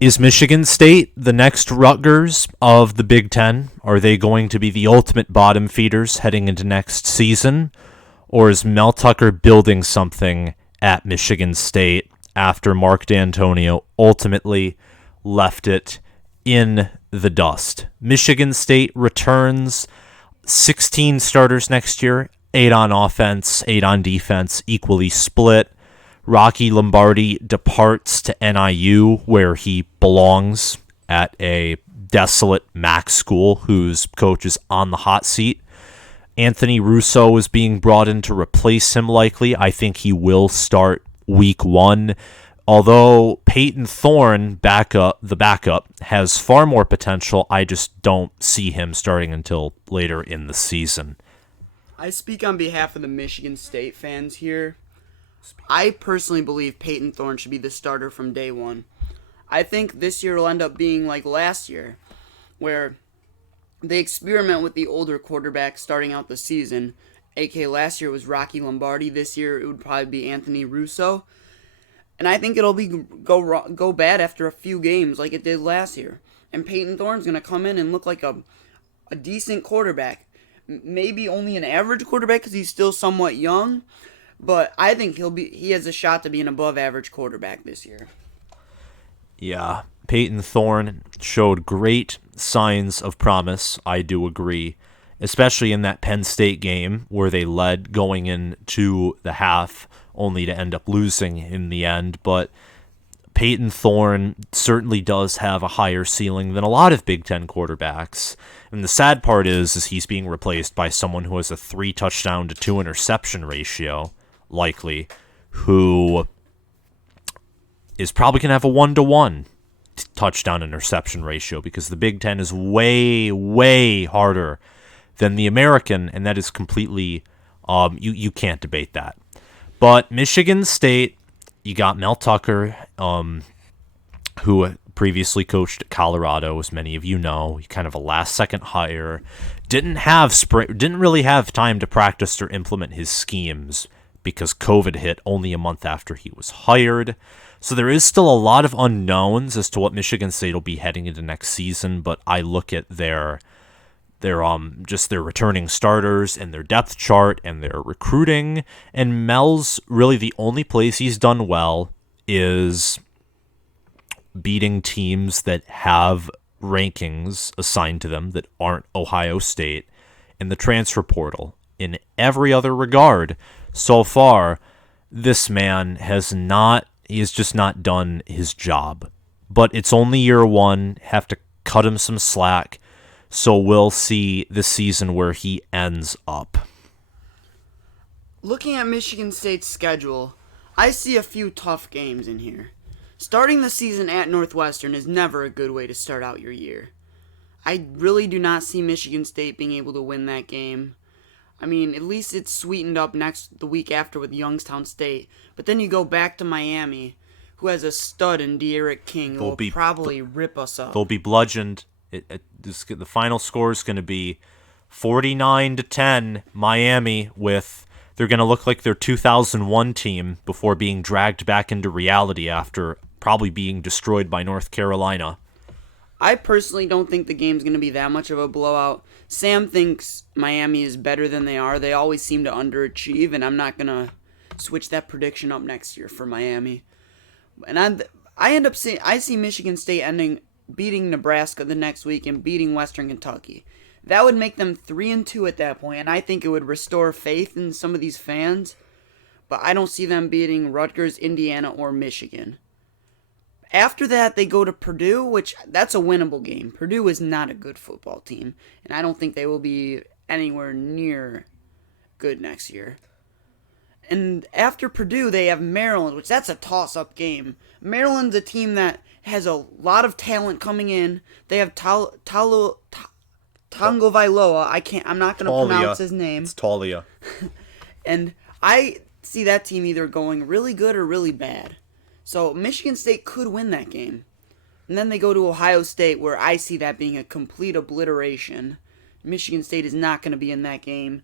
Is Michigan State the next Rutgers of the Big Ten? Are they going to be the ultimate bottom feeders heading into next season? Or is Mel Tucker building something at Michigan State after Mark D'Antonio ultimately left it in the dust? Michigan State returns 16 starters next year, 8 on offense, 8 on defense, equally split. Rocky Lombardi departs to NIU, where he belongs, at a desolate MAC school whose coach is on the hot seat. Anthony Russo is being brought in to replace him likely. I think he will start week 1. Although Peyton Thorne, the backup, has far more potential, I just don't see him starting until later in the season. I speak on behalf of the Michigan State fans here. I personally believe Peyton Thorne should be the starter from day one. I think this year will end up being like last year, where they experiment with the older quarterback starting out the season. A.k.a. last year it was Rocky Lombardi. This year it would probably be Anthony Russo. And I think it'll go bad after a few games like it did last year. And Peyton Thorne's going to come in and look like a decent quarterback. Maybe only an average quarterback because he's still somewhat young. But I think he has a shot to be an above-average quarterback this year. Yeah, Peyton Thorne showed great signs of promise, I do agree, especially in that Penn State game where they led going into the half, only to end up losing in the end. But Peyton Thorne certainly does have a higher ceiling than a lot of Big Ten quarterbacks. And the sad part is he's being replaced by someone who has a 3 touchdown to 2 interception ratio, likely, who is probably going to have a 1-to-1 touchdown interception ratio because the Big Ten is way, way harder than the American, and that is completely, you can't debate that. But Michigan State, you got Mel Tucker, who previously coached at Colorado, as many of you know. He kind of a last-second hire. Didn't really have time to practice or implement his schemes because COVID hit only a month after he was hired. So there is still a lot of unknowns as to what Michigan State will be heading into next season, but I look at their returning starters and their depth chart and their recruiting, and Mel's really the only place he's done well is beating teams that have rankings assigned to them that aren't Ohio State in the transfer portal. In every other regard, so far, this man he has just not done his job. But it's only year 1, have to cut him some slack, so we'll see this season where he ends up. Looking at Michigan State's schedule, I see a few tough games in here. Starting the season at Northwestern is never a good way to start out your year. I really do not see Michigan State being able to win that game. I mean, at least it's sweetened up the week after with Youngstown State. But then you go back to Miami, who has a stud in De'Aaron King, who will probably rip us up. They'll be bludgeoned. The final score is going to be 49-10 Miami. They're going to look like their 2001 team before being dragged back into reality after probably being destroyed by North Carolina. I personally don't think the game's going to be that much of a blowout. Sam thinks Miami is better than they are. They always seem to underachieve, and I'm not going to switch that prediction up next year for Miami. And I see Michigan State beating Nebraska the next week and beating Western Kentucky. That would make them 3-2 at that point, and I think it would restore faith in some of these fans. But I don't see them beating Rutgers, Indiana, or Michigan. After that, they go to Purdue, which that's a winnable game. Purdue is not a good football team, and I don't think they will be anywhere near good next year. And after Purdue, they have Maryland, which that's a toss-up game. Maryland's a team that has a lot of talent coming in. They have Tagovailoa. I'm not going to pronounce his name. It's Talia. And I see that team either going really good or really bad. So Michigan State could win that game. And then they go to Ohio State, where I see that being a complete obliteration. Michigan State is not going to be in that game.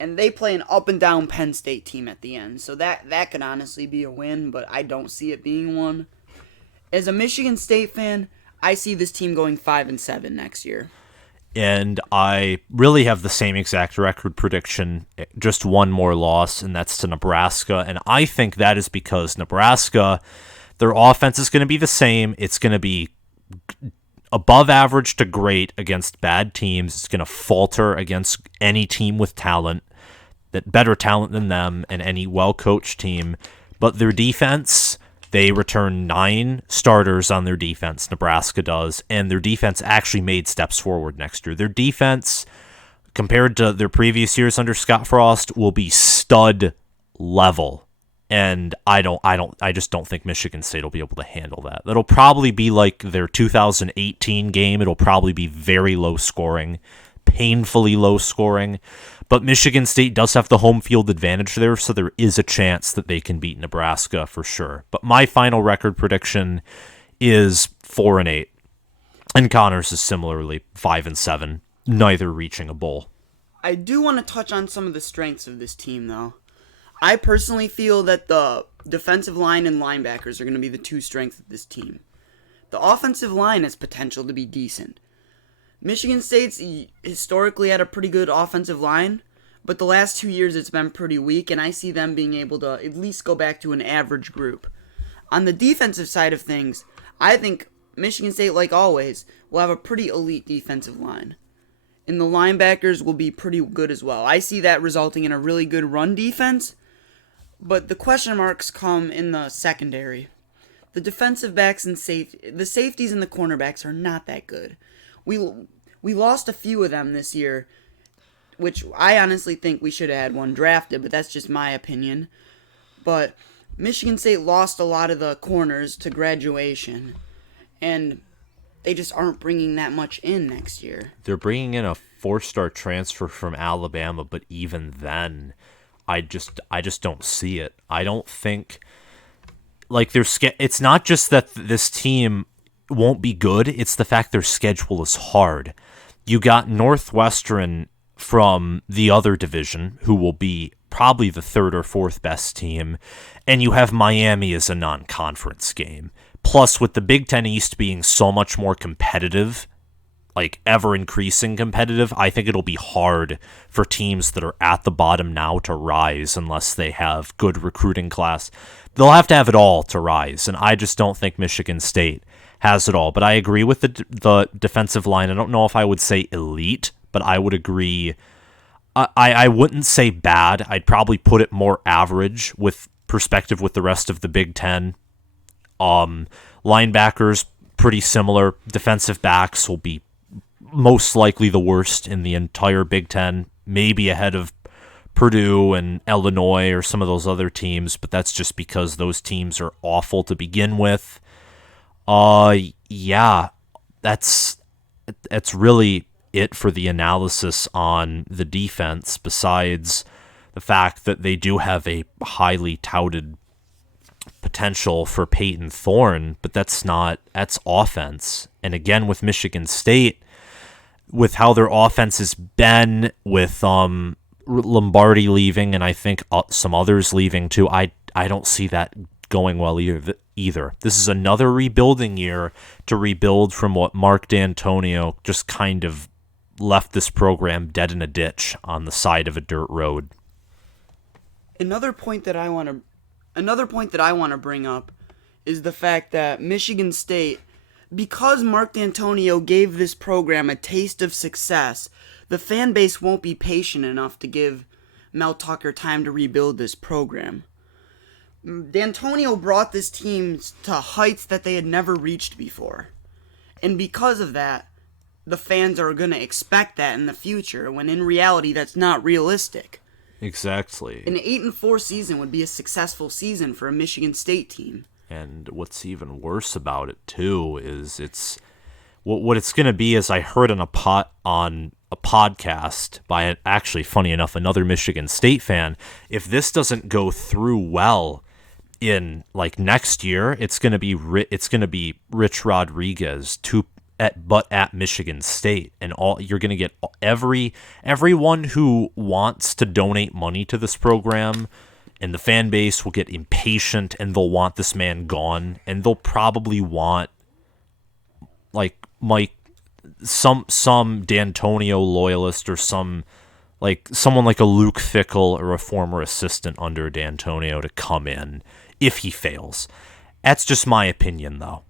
And they play an up-and-down Penn State team at the end. So that could honestly be a win, but I don't see it being one. As a Michigan State fan, I see this team going 5-7 next year. And I really have the same exact record prediction, just one more loss, and that's to Nebraska. And I think that is because Nebraska, their offense is going to be the same. It's going to be above average to great against bad teams. It's going to falter against any team with talent, that better talent than them, and any well-coached team. But their defense, they return 9 starters on their defense, Nebraska does, and their defense actually made steps forward next year. Their defense, compared to their previous years under Scott Frost, will be stud level. And I just don't think Michigan State will be able to handle that. That'll probably be like their 2018 game. It'll probably be very low scoring, painfully low scoring. But Michigan State does have the home field advantage there, so there is a chance that they can beat Nebraska for sure. But my final record prediction is 4-8. And Connor's is similarly 5-7, neither reaching a bowl. I do want to touch on some of the strengths of this team, though. I personally feel that the defensive line and linebackers are going to be the 2 strengths of this team. The offensive line has potential to be decent. Michigan State's historically had a pretty good offensive line, but the last 2 years it's been pretty weak, and I see them being able to at least go back to an average group. On the defensive side of things, I think Michigan State, like always, will have a pretty elite defensive line. And the linebackers will be pretty good as well. I see that resulting in a really good run defense, but the question marks come in the secondary. The defensive backs and the safeties and the cornerbacks are not that good. We lost a few of them this year, which I honestly think we should have had one drafted, but that's just my opinion. But Michigan State lost a lot of the corners to graduation, and they just aren't bringing that much in next year. They're bringing in a 4-star transfer from Alabama, but even then, I just don't see it. I don't think, like, it's not just that this team won't be good, it's the fact their schedule is hard. You got Northwestern from the other division, who will be probably the 3rd or 4th best team, and you have Miami as a non-conference game. Plus, with the Big Ten East being so much more competitive, like ever-increasing competitive, I think it'll be hard for teams that are at the bottom now to rise unless they have good recruiting class. They'll have to have it all to rise, and I just don't think Michigan State has it all. But I agree with the defensive line. I don't know if I would say elite, but I would agree. I wouldn't say bad. I'd probably put it more average with perspective with the rest of the Big Ten. Linebackers, pretty similar. Defensive backs will be most likely the worst in the entire Big Ten, maybe ahead of Purdue and Illinois or some of those other teams, but that's just because those teams are awful to begin with. Yeah, that's really it for the analysis on the defense, besides the fact that they do have a highly touted potential for Peyton Thorne, but that's offense. And again, with Michigan State, with how their offense has been, with Lombardi leaving and I think some others leaving too, I don't see that going well either. This is another rebuilding year to rebuild from what Mark D'Antonio just kind of left this program dead in a ditch on the side of a dirt road. Another point that I want to bring up is the fact that Michigan State, because Mark D'Antonio gave this program a taste of success, the fan base won't be patient enough to give Mel Tucker time to rebuild this program. D'Antonio brought this team to heights that they had never reached before. And because of that, the fans are going to expect that in the future, when in reality that's not realistic. Exactly. An 8-4 season would be a successful season for a Michigan State team. And what's even worse about it too is what it's going to be is I heard on a podcast by actually, funny enough, another Michigan State fan. If this doesn't go through well in like next year, it's going to be Rich Rodriguez at Michigan State, and you're going to get everyone who wants to donate money to this program And the fan base will get impatient, and they'll want this man gone, and they'll probably want like some D'Antonio loyalist or someone like a Luke Fickell or a former assistant under D'Antonio to come in if he fails. That's just my opinion, though.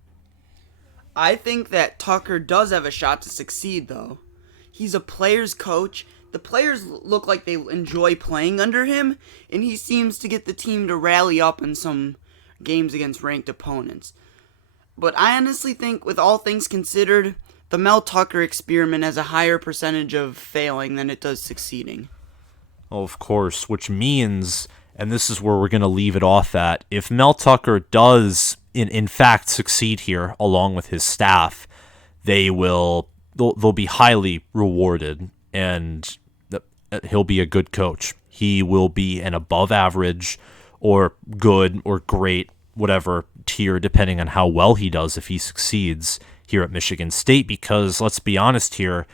I think that Tucker does have a shot to succeed, though. He's a player's coach. The players look like they enjoy playing under him, and he seems to get the team to rally up in some games against ranked opponents. But I honestly think, with all things considered, the Mel Tucker experiment has a higher percentage of failing than it does succeeding. Oh, of course, which means, and this is where we're going to leave it off at, if Mel Tucker does in fact succeed here along with his staff, they'll be highly rewarded, and he'll be a good coach. He will be an above average or good or great, whatever tier, depending on how well he does if he succeeds here at Michigan State, because let's be honest here,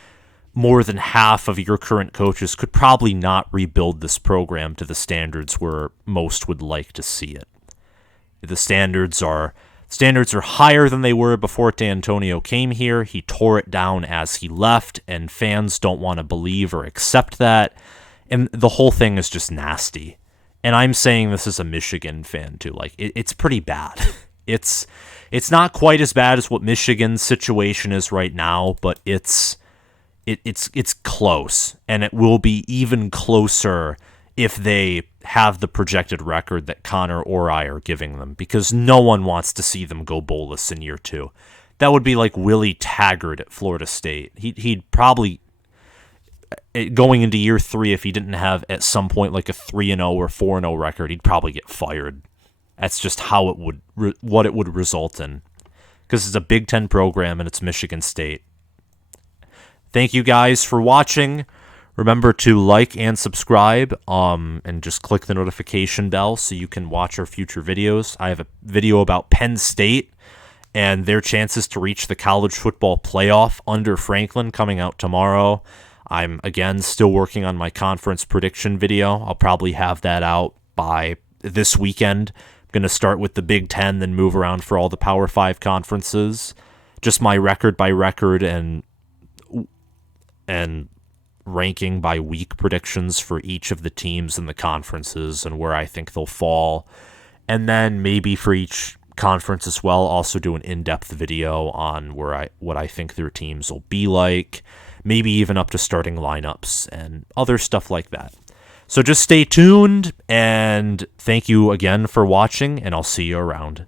more than half of your current coaches could probably not rebuild this program to the standards where most would like to see it. The standards are higher than they were before D'Antonio came here. He tore it down as he left, and fans don't want to believe or accept that. And the whole thing is just nasty. And I'm saying this as a Michigan fan too. Like it's pretty bad. It's not quite as bad as what Michigan's situation is right now, but it's close, and it will be even closer if they have the projected record that Connor or I are giving them, because no one wants to see them go bowless in year 2. That would be like Willie Taggart at Florida State. He'd probably, going into year 3, if he didn't have at some point like a 3-0 or 4-0 record, he'd probably get fired. That's just how it would, what it would result in, because it's a Big Ten program and it's Michigan State. Thank you guys for watching. Remember to like and subscribe, and just click the notification bell so you can watch our future videos. I have a video about Penn State and their chances to reach the college football playoff under Franklin coming out tomorrow. I'm, again, still working on my conference prediction video. I'll probably have that out by this weekend. I'm going to start with the Big Ten, then move around for all the Power 5 conferences. Just my record by record and ranking by week predictions for each of the teams in the conferences and where I think they'll fall. And then maybe for each conference as well, also do an in-depth video on what I think their teams will be like, maybe even up to starting lineups and other stuff like that. So just stay tuned, and thank you again for watching, and I'll see you around.